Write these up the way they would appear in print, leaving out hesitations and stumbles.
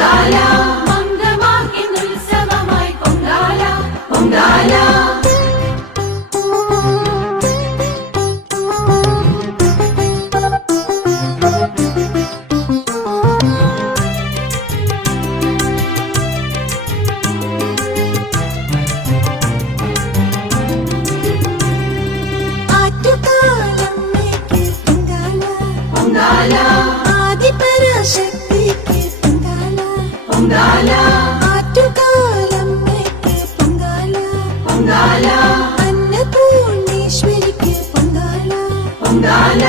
പൊങ്കാല മംഗമാർക്കിന്നുത്സവമായി പൊങ്കാല പൊങ്കാല ആദിപരാശക്തിക്ക് പൊങ്കാല പൊങ്കാല ആറ്റുകാലമ്മയ്ക്ക് പൊങ്കാല പൊങ്കാല അന്നപൂർണേശ്വരിക്ക് പൊങ്കാല പൊങ്കാല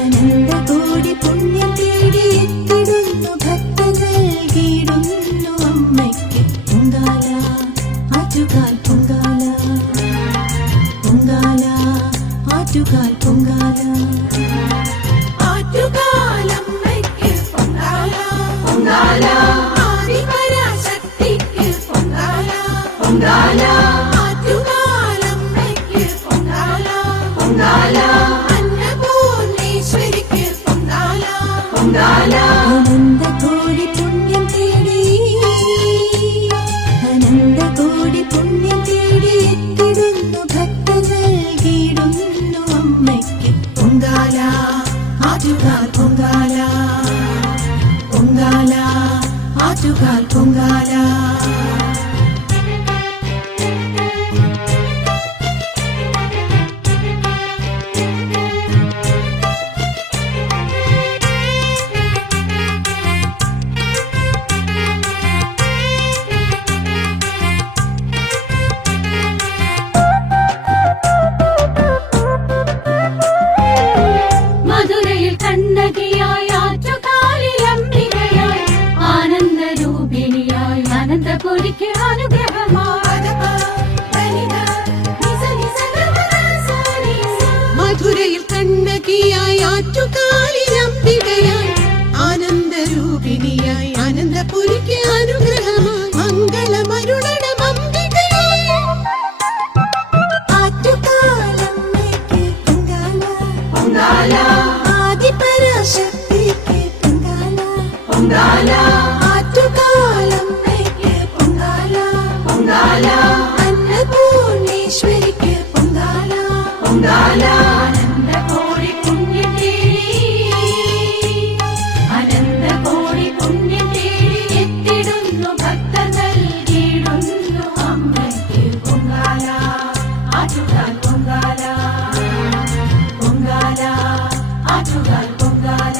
അനന്തകോടി പുണ്യം തേടി എത്തിടുന്നു ഭക്തകൾ കീടുന്നു അമ്മയ്ക്ക് പൊങ്കാല ആറ്റുകാൽ പൊങ്കാല പൊങ്കാല ആറ്റുകാൽ പൊങ്കാല ആറ്റുകാലമ്മയ്ക്ക് പൊങ്കാല പൊങ്കാല ആദിപരാശക്തിക്ക് പൊങ്കാല പൊങ്കാല ആറ്റുകാലമ്മയ്ക്ക് പൊങ്കാല പൊങ്കാല അന്നപൂർണേശ്വരിക്ക് പൊങ്കാല പൊങ്കാല അനന്തകോടി പുണ്യം തേടി എത്തിടുന്നു ഭക്തകൾ കീടുന്നു അമ്മയ്ക്ക് പൊങ്കാല ആറ്റുകാൽ പൊങ്കാല പൊങ്കാല ആറ്റുകാൽ പൊങ്കാല മധുരയിൽ കണ്ണകിയായി ആറ്റുകാലിലംബികയായി ആനന്ദരൂപിണിയായി അനന്തപുരിക്ക് അനുഗ്രഹമായി മധുരയിൽ കണ്ണകിയായി ആറ്റുകാലിലംബികയായി ആനന്ദരൂപിണിയായി അനന്തപുരിക്ക് അനുഗ്രഹമായി മംഗളമരുളണം അംബികയേ ആറ്റുകാലമ്മയ്ക്ക് പൊങ്കാല പൊങ്കാല ആദിപരാശക്തിക്ക് പൊങ്കാല പൊങ്കാല ആറ്റുകാലമ്മയ്ക്ക് പൊങ്കാല പൊങ്കാല അന്നപൂർണേശ്വരിക്ക് പൊങ്കാല പൊങ്കാല അനന്തകോടി പുണ്യം തേടി അനന്തകോടി പുണ്യം തേടി എത്തിടുന്നു ഭക്തകൾ കീടുന്നു അമ്മയ്ക്ക് പൊങ്കാല ആറ്റുകാൽ പൊങ്കാല പൊങ്കാല ആറ്റുകാൽ പൊങ്കാല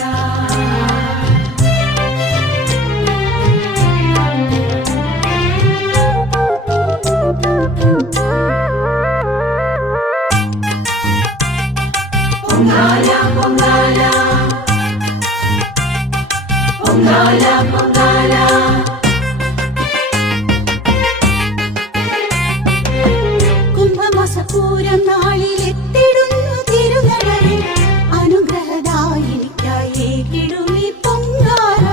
പൊങ്കാല പൊങ്കാല പൊങ്കാല പൊങ്കാല കുംഭമാസപൂരം നാളിൽ എത്തിടുന്നു തിരുനടയിൽ അനുഗ്രഹദായിനിക്കായി കിടുമി പൊങ്കാല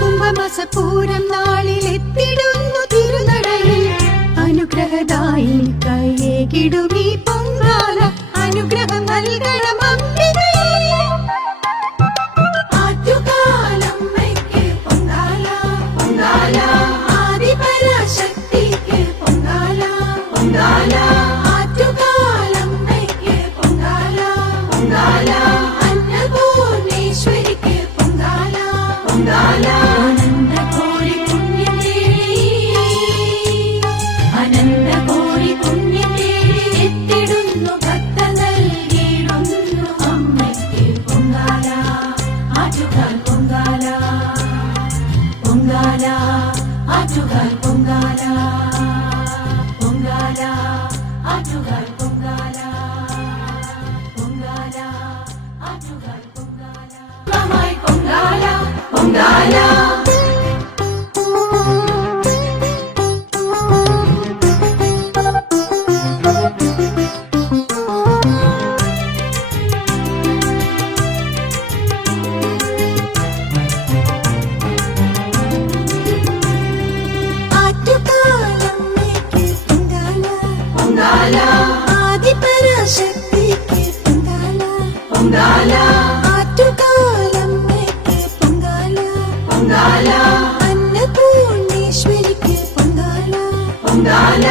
കുംഭമാസപൂരം നാളിൽ എത്തിടുന്നു തിരുനടയിൽ അനുഗ്രഹദായിനിക്കായി കിടുമി പൊങ്കാല അനുഗ്രഹം നൽകണം അംബികയേ ആറ്റുകാലമ്മയ്ക്ക് പൊങ്കാല പൊങ്കാല ആദിപരാശക്തിക്ക് പൊങ്കാല പൊങ്കാല ആറ്റുകാലമ്മയ്ക്ക് പൊങ്കാല പൊങ്കാല അന്നപൂർണേശ്വരിക്ക് പൊങ്കാല പൊങ്കാല അനന്തകോടി പുണ്യം തേടി അനന്തകോടി പുണ്യം തേടി എത്തിടുന്നു ഭക്തകൾ കീടുന്നു അമ്മയ്ക്ക് പൊങ്കാല ആറ്റുകാൽ പൊങ്കാല പൊങ്കാല ആറ്റുകാൽ പൊങ്കാല പൊങ്കാല ആറ്റുകാൽ പൊങ്കാല പൊങ്കാല ആറ്റുകാൽ പൊങ്കാല പൊങ്കാല പൊങ്കാല ആറ്റുകാലമ്മയ്ക്ക് പൊങ്കാല പൊങ്കാല ആദിപരാശക്തിക്ക് പൊങ്കാല ആറ്റുകാലമ്മയ്ക്ക് പൊങ്കാല പൊങ്കാല അന്നപൂർണേശ്വരിക്ക് പൊങ്കാല പൊങ്കാല